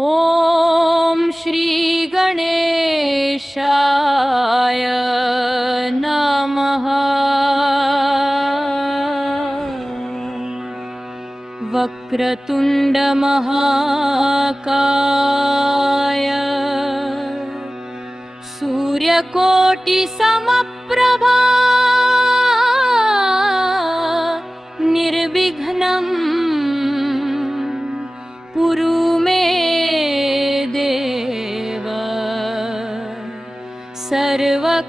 ॐ श्री गणेशाय नमः। वक्रतुण्ड महाकाय सूर्यकोटि समप्रभा निर्विघ्नं कुरु मे देव सर्वकार्येषु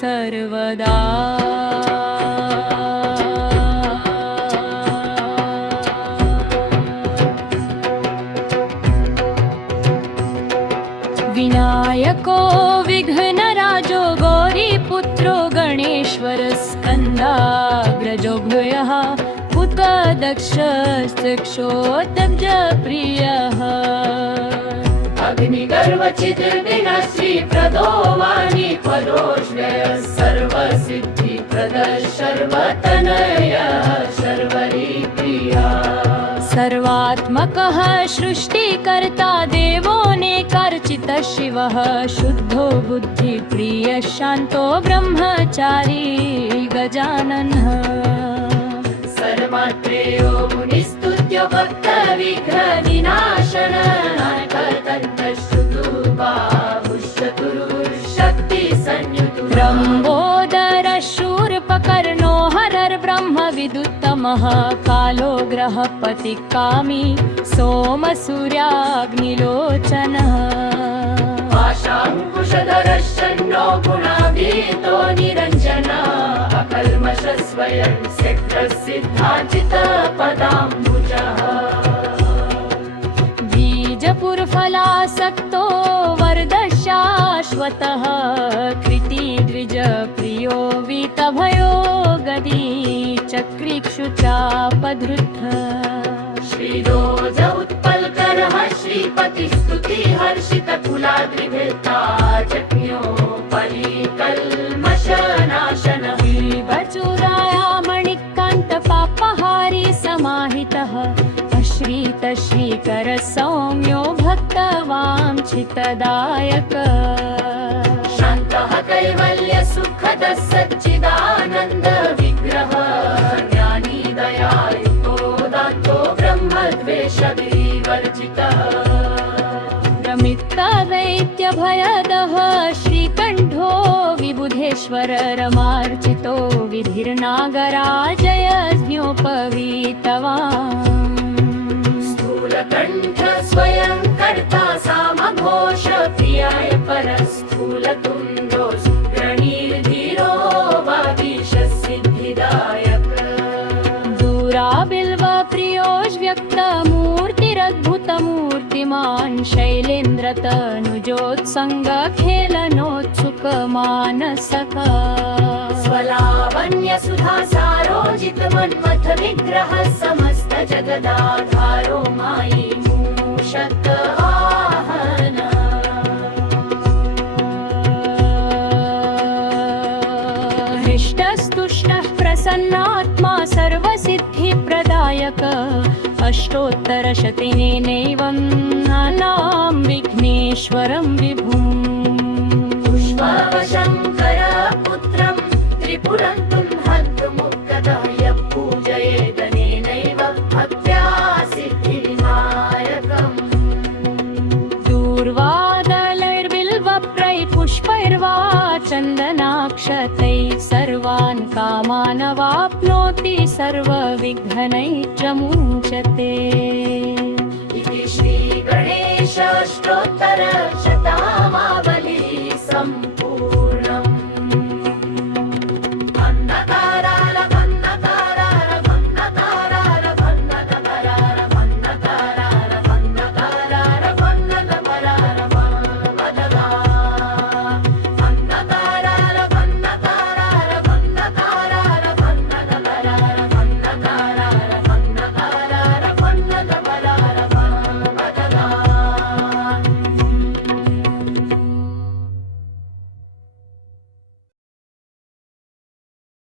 सर्वदा। विनायको विघ्नराजो गौरीपुत्रो गणेश्वर स्कन्दाग्रजो भूयः पुत्र दक्षस्तिक्षोत्तब्ज प्रियः। अग्निगर्वचिद्विनाशी प्रदो वाणी परोश्रय सर्वसिद्धिप्रदः सर्वतनयः सर्वरिप्रियः। सर्वात्मकः सृष्टिकर्ता देवो नेकार्चितः शिवः शुद्धो बुद्धिप्रियः शान्तो ब्रह्मचारी गजाननः। सर्वमात्रेयो मुनिस्तुत्यो भक्तविघ्नविनाशनः लम्बोदर शूर्पकर्णो हरर्ब्रह्मविदुत्तमः कालो ग्रहपतिकामी सोमसूर्याग्निलोचनः। पाशाङ्कुशधरश्चण्डो गुणाभीतो निरञ्जनः अकल्मषः स्वयं सिद्धाचितपदाम्बुजः। बीजपुरफलासक्तो वरदशाश्वतः कृतिद्विजप्रियो वीतभयो गदी चक्रिक्षुचापधृतः। श्रीरोज उत्पलकरः श्रीपतिस्तुतिहर्षितकुलाद्रिभृता जज्ञो परिकल्मषनाशनः। बचूराया मणिकान्तपापहारी समाहितः अश्रित श्रीकर सौम्यो भक्तवाञ्छितदायकः। शान्तः कैवल्य सुखदः सच्चिदानन्द विग्रहः ज्ञानी दयायुक्तो दान्तो ब्रह्मद्वेषविवर्जितः। प्रमित्तदैत्यभयदः श्रीकण्ठो विबुधेश्वर रमार्चितो विधिर्नागराजयज्ञोपवीतवान्। स्थूलकण्ठ स्वयं कर्ता सामघोष प्रियाय परस्थूलतुण्डो सुग्रणीर्धीरो वागीशसिद्धिदायकः। दूराबिल्वप्रियोऽव्यक्तमूर्तिरद्भुतमूर्तिमान् शैलेन्द्रतनुजोत्सङ्गखेलनोत्सुकमानसकः। स्वलावण्यसुधासारोजितमन्मथ विग्रहः समस्त जगदाधारो मायी मूषकवाहनः। हृष्टस्तुष्टः प्रसन्नात्मा सर्वसिद्धिप्रदायक अष्टोत्तरशतिनेनैवं नानां विघ्नेश्वरं विभुम्। पुष्पवशङ्करपुत्रं त्रिपुरं हन्तुमुक्तः यः पूजयेदनेनैव भक्त्या सिद्धिविनायकम्। दूर्वादलैर्बिल्वप्रैः पुष्पैर्वा चन्दनाक्षतैः सर्वान् कामानवाप्नोति सर्वविघ्नैश्च मुञ्चते। इति श्रीगणेशाष्टोत्तरशतमावृत्तिः।